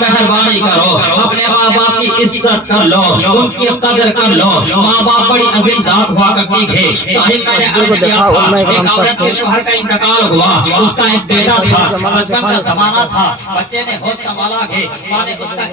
مہربانی کرو اپنے ماں باپ کی عزت کر لو ان کی قدر کر لو ماں باپ بڑی عظیم ذات ہوا کرتی تھے صاحب میں نے عرض کیا تھا ایک عورت کے شوہر کا انتقال ہوا اس کا ایک بیٹا تھا بچپن کا زمانہ تھا بچے نے ہوش سنبھالا ہے ماں نے اس کا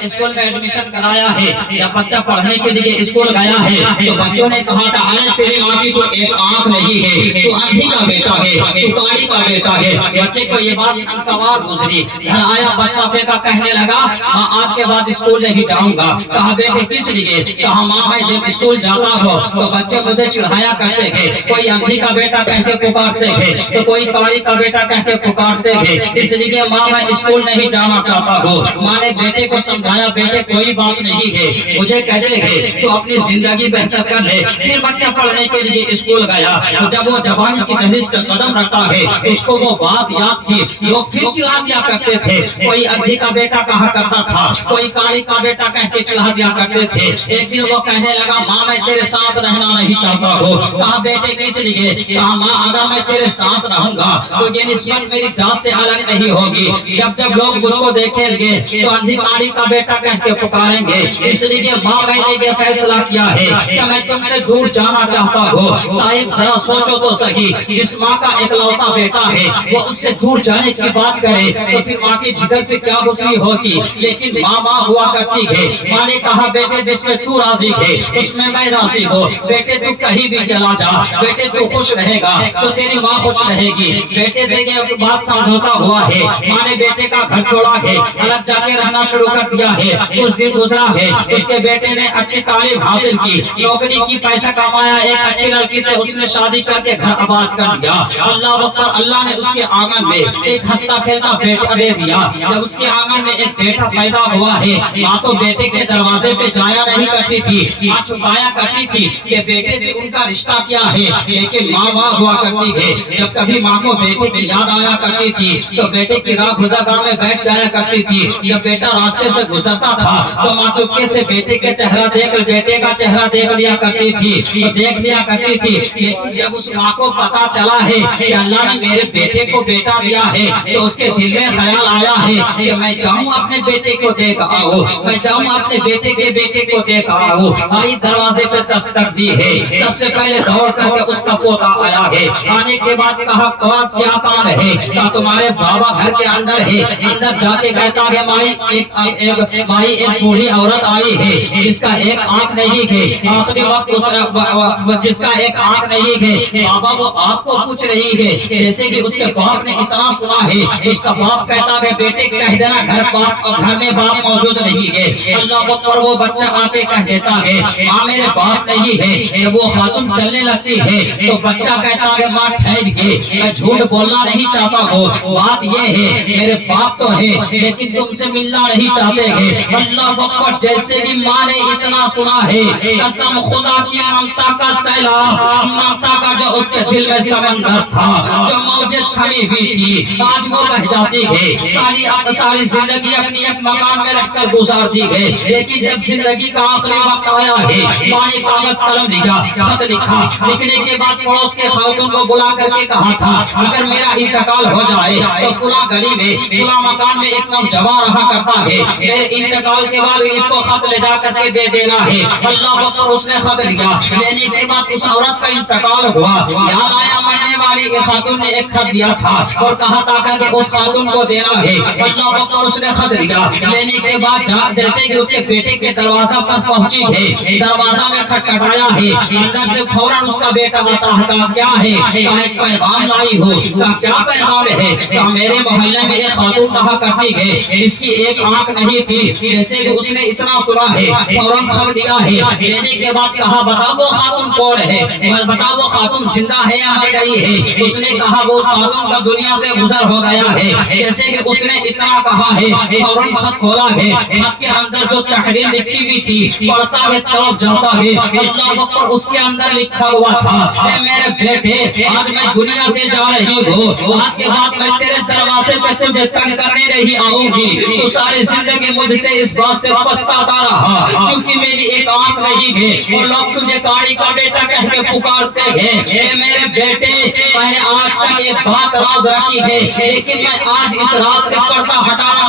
اسکول میں ایڈمیشن کرایا ہے جب بچہ پڑھنے کے لیے اسکول گیا ہے تو بچوں نے کہا تھا ارے تیری ماں کی تو ایک آنکھ نہیں ہے تو اندھی کا بیٹا ہے تو کاڑی کا بیٹا ہے بچے کو یہ بات ناگوار گزری گھر آیا بچہ پھینکا کہنے لگا ماں آج کے بعد اسکول نہیں جاؤں گا کہا بیٹے کس لیے کہا ماں میں جب اسکول جاتا ہوں تو بچے مجھے چڑھایا کرتے تھے کوئی اندھی کا بیٹا کہہ کے پکارتے تھے تو کوئی کاڑی کا بیٹا کہہ کے پکارتے تھے اس لیے ماں میں اسکول نہیں جانا چاہتا ہوں ماں نے بیٹے کو سمجھایا بیٹے کوئی بات نہیں ہے مجھے کہتے ہیں تو اپنی زندگی بہتر کر لے پھر بچہ پڑھنے کے لیے اسکول گیا جب وہ جوانی کی دہلیز پر قدم رکھتا ہے اس کو وہ بات یاد تھی لوگ پھر چڑھا دیا کرتے تھے کوئی اندھی کا بیٹا کہا کرتا تھا کوئی کاڑی کا بیٹا کہہ کے چڑھا دیا کرتے تھے ایک دن وہ کہنے لگا ماں میں تیرے ساتھ رہنا نہیں چاہتا ہوں کہا بیٹے کس لیے کہا ماں اگر میں تیرے ساتھ رہوں گا تو یہ نسبت میری ذات سے الگ نہیں ہوگی جب لوگ مجھ کو دیکھیں گے تو اندھی کاڑی کا بیٹا کہہ کے پکاریں گے اس لیے ماں میں نے یہ فیصلہ کیا ہے کہ میں تم سے دور جانا چاہتا ہوں صاحب ذرا سوچو تو صحیح جس ماں کا اکلوتا بیٹا ہے وہ اس سے دور جانے کی بات کرے تو پھر ماں کی جگر پہ کیا گزری ہوتی لیکن ماں ہوا کرتی ہے ماں نے کہا بیٹے جس میں تو راضی ہے اس میں میں راضی ہوں بیٹے تو کہیں بھی چلا جا بیٹے تو خوش رہے گا تو تیری ماں خوش رہے گی بیٹے سے یہ بات سمجھوتا ہوا ہے ماں نے بیٹے کا گھر چھوڑا ہے الگ جا کے رہنا شروع کر دیا ہے کچھ دن گزرا ہے اس کے بیٹے نے اچھی تعلیم حاصل کی نوکری کی پیسہ کمایا ایک اچھی لڑکی سے اس نے شادی کر کے گھر آباد کر دیا اللہ اکبر اللہ نے اس کے آنگن میں ایک ہنستا کھیلتا بیٹا دے دیا جب اس کے آنگن میں ایک بیٹا پیدا ہوا ہے ماں تو بیٹے کے دروازے پہ جایا نہیں کرتی تھی ماں چھپایا کرتی تھی کہ بیٹے سے ان کا رشتہ کیا ہے لیکن ماں ہوا کرتی ہے جب کبھی ماں کو بیٹے کی یاد آیا کرتی تھی تو بیٹے کی راہ گزرگاہ میں بیٹھ جایا کرتی تھی جب بیٹا راستے سے گزرتا تھا تو ماں چپکے سے بیٹے کے چہرہ دیکھ بیٹے کا چہرہ دیکھ لیا کرتی تھی دیکھ لیا کرتی تھی لیکن جب اس ماں کو پتا چلا ہے کہ اللہ نے میرے بیٹے کو بیٹا دیا ہے تو اس کے دل میں خیال آیا ہے کہ میں جاؤں اپنے بیٹے کو دیکھ آؤں میں جاؤں اپنے بیٹے کے بیٹے کو دیکھ آؤں آئی دروازے پہ دستک دی ہے سب سے پہلے دوڑ کر کے اس کا پوتا آیا ہے آنے کے بعد کہا کیا کام ہے کہا تمہارے بابا گھر کے اندر ہے اندر جا کے کہتا ہے مائی ایک بوڑھی عورت آئی ہے جس کا ایک آنکھ نہیں ہے آخری وقت جس کا ایک آنکھ نہیں ہے بابا وہ آپ کو پوچھ رہی ہے جیسے کہ اس کے باپ نے اتنا سنا ہے اس کا باپ کہتا ہے بیٹے کہہ دینا گھر میں باپ موجود نہیں ہے اللہ اکبر وہ بچہ آ کے کہہ دیتا ہے ماں میرے باپ نہیں ہے جب وہ خاتون چلنے لگتی ہے تو بچہ کہتا ہے ماں ٹھہر کے میں جھوٹ بولنا نہیں چاہتا ہوں بات یہ ہے میرے باپ تو ہے لیکن تم سے ملنا نہیں چاہتے ہیں اللہ اکبر جیسے کہ ماں نے اتنا سنا ہے قسم خدا کی ممتا کا سیلاب ممتا کا جو اس کے دل میں سمندر تھا جو موجیں تھمی ہوئی تھی آج وہ بہ جاتی ہے ساری زندگی اپنی ایک مکان میں رہ کر گزار دی گئے لیکن جب زندگی کا آخری وقت آیا ہے ماں نے کاغذ قلم دیا خط لکھا لکھنے کے بعد پڑوس کے خاتون کو بلا کر کے کہا تھا اگر میرا انتقال ہو جائے تو فلاں گلی میں فلاں مکان میں ایک نوجوان رہا کرتا ہے میرے انتقال کے بعد اس کو خط لے جا کر کے دے دینا ہے اللہ اکبر اس نے خط لیا لینے کے بعد اس عورت کا انتقال ہوا یاد آیا مرنے والی ایک خاتون نے ایک خط دیا تھا اور کہا تھا کہ اس خاتون کو دینا ہے اللہ اکبر اس نے خط لیا لینے کے بعد جیسے کہ اس کے بیٹے کے دروازہ پر پہنچی ہے دروازہ میں کھٹکھٹایا ہے اندر سے فوراً اس کا بیٹا آتا ہے کہا کیا ہے کہا ایک پیغام لائی ہو کہا کیا پیغام ہے کہا میرے محلے میں ایک خاتون رہا کرتی ہے جس کی ایک آنکھ نہیں تھی جیسے کہ اس نے اتنا سنا ہے فوراً خط دیا ہے لینے کے بعد کہا بتا وہ خاتون کون ہے بتا وہ خاتون زندہ ہے یا مر گئی ہے اس نے کہا وہ خاتون کا دنیا سے گزر ہو گیا ہے جیسے کہ اس نے اتنا کہا ہے فوراً خط کھولا ہے خط کے اندر جو تحریر لکھی ہوئی تھی پڑھتا ہے طرف جاتا ہے اللہ اکبر اس کے اندر لکھا ہوا تھا اے میرے بیٹے آج میں دنیا سے جا رہی ہوں آج کے بعد میں تیرے دروازے پہ تجھے تنگ کرنے نہیں آؤں گی تو ساری زندگی مجھ سے اس بات سے پچھتاتا رہا کیونکہ میری ایک آنکھ نہیں ہے اور لوگ تجھے کاڑی کا بیٹا کہہ کے پکارتے ہیں اے میرے بیٹے میں نے آج تک ایک بات راز رکھی ہے لیکن میں آج اس رات سے پردہ ہٹانا